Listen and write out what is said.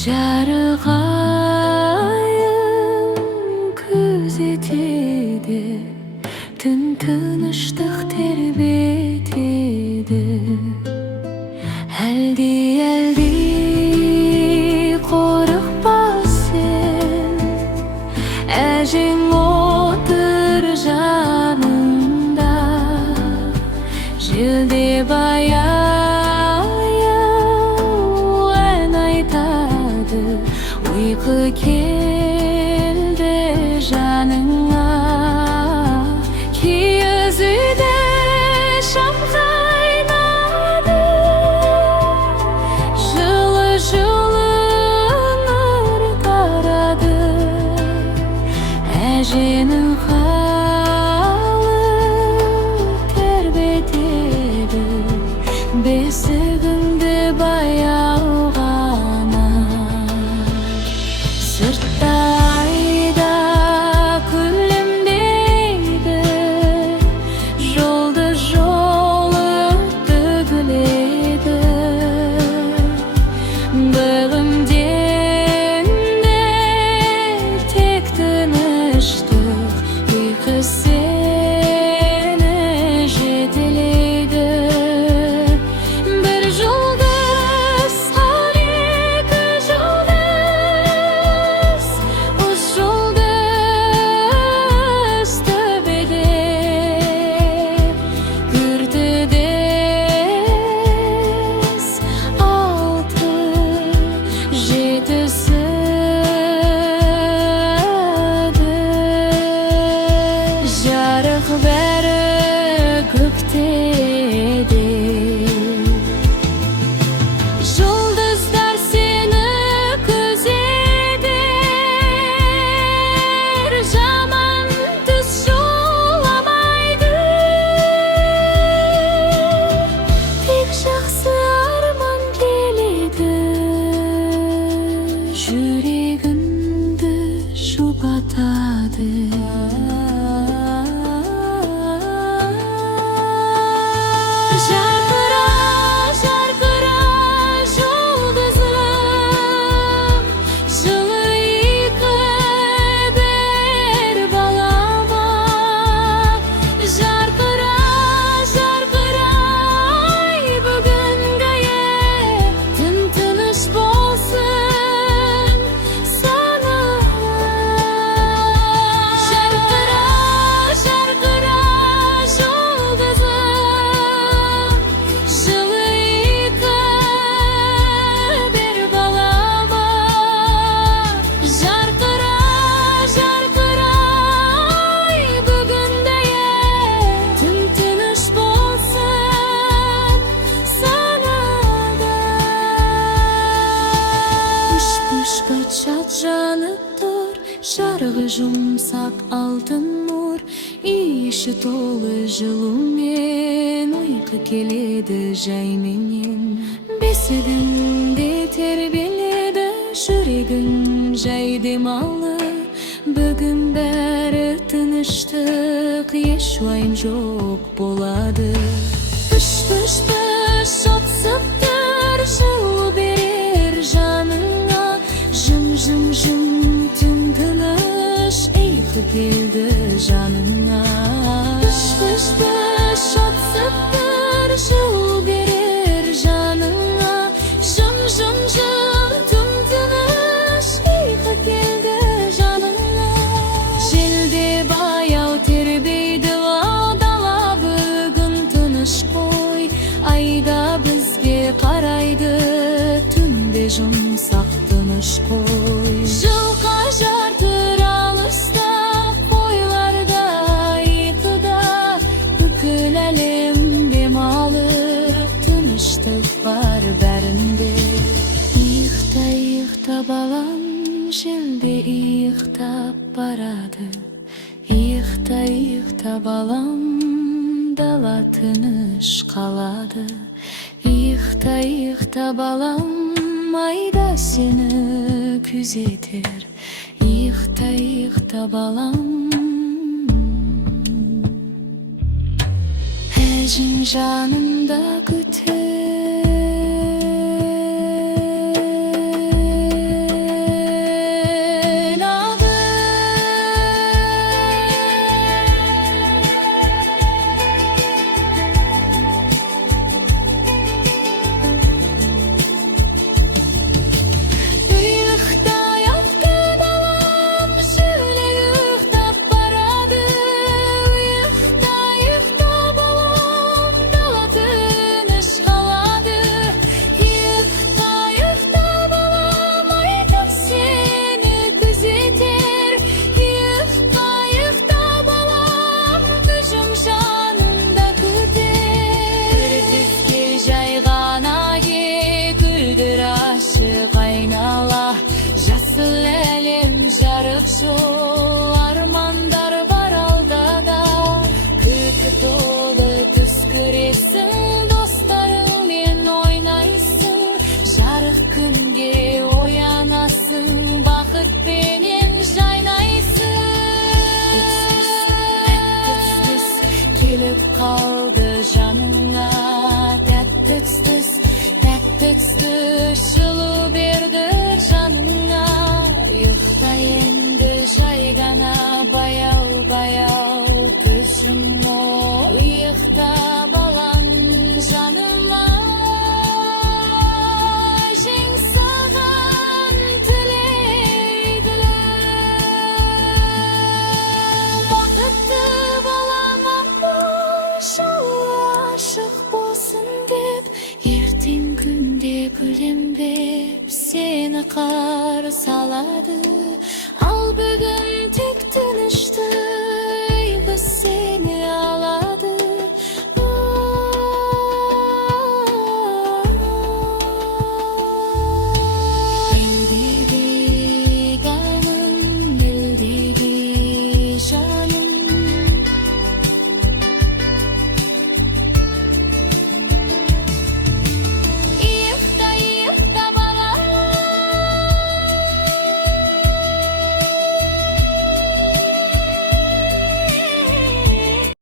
Жарық айың күзетеді, түн тыныштық тербетеді. Әлде қорықпа сен, әжең отыр жаныңда. Желдебай ән айтады, ұйқы келді жаныңа. Киіз үйде шам қайнады, жылы нұр тарады. Әженің халы тербетеді, бесігіңді баяу ғана. Сыртта айда күлімдейді, жолды тігіледі. Бүгінденде тек тыныштық, ұйқы сені жетелейді. Бір жұлдыз, екі жұлдыз, үш жұлдыз төбеде. Күртедес алты, жетісі жарық бәрі көктеді. Жұлдыздар сені күзетер, жаман түс жоламайды. Тек жақсы арман келеді, жүрегіңді жұбатады. Жарқыра, жарқыра жұлдызым, жылы ұйқы бер балама. Жарқыра, жарқыра ай бүгінгі ел, түн тыныш болсын sana. Жарқыра, жарқыра жұлдызым, жылы ұйқы бер балама. Жарқыра, жарқыра ай бүгінгі ел, түн тыныш болсын sana da. Үш-пышқа чат жанып тұр, жарығы жұмсақ алтын нұр. Іші толы жылумен, ұйқы келеді жайменен. Бесігіңде тербеледі, жүрегің жай демалы. Бүгін бәрі тыныштық, еш уайым жоқ болады. Үш-пыш отсып тұр, жылу берер жаныңа. Жым түн тыныш, ұйқы келді жаныңа. Үш-пыш отсып тұр, жылу берер жаныңа. Жым түн тыныш, ұйқы келді жаныңа. Желдебай тербейді дала, бүгін тыныш қой. Айда бізге қарайды, түнде жұмсақ тыныш қой. Жылқа жартыр алыста, қойларда ұйқыда. Бүкіл әлем демалы, тыныштық бар бәрінде. Ұйықта, ұйықта балам, желде ұйықтап барады. Ұйықта, ұйықта балам, дала тыныш қалады. Ұйықта, ұйықта балам, айда сені күзетер. Ұйықта, ұйықта балам, әжең жанымда күтер. Vaqt ötdü, жылу berdi janına. Yıqta endi jaygana, bayao көз жұму. Yıqta balam janıma. Жең саған тілейділер. Бақытты балама aşık болсын деп, ертең күнде күлемдеп сені қарсы алады. Ал бүгін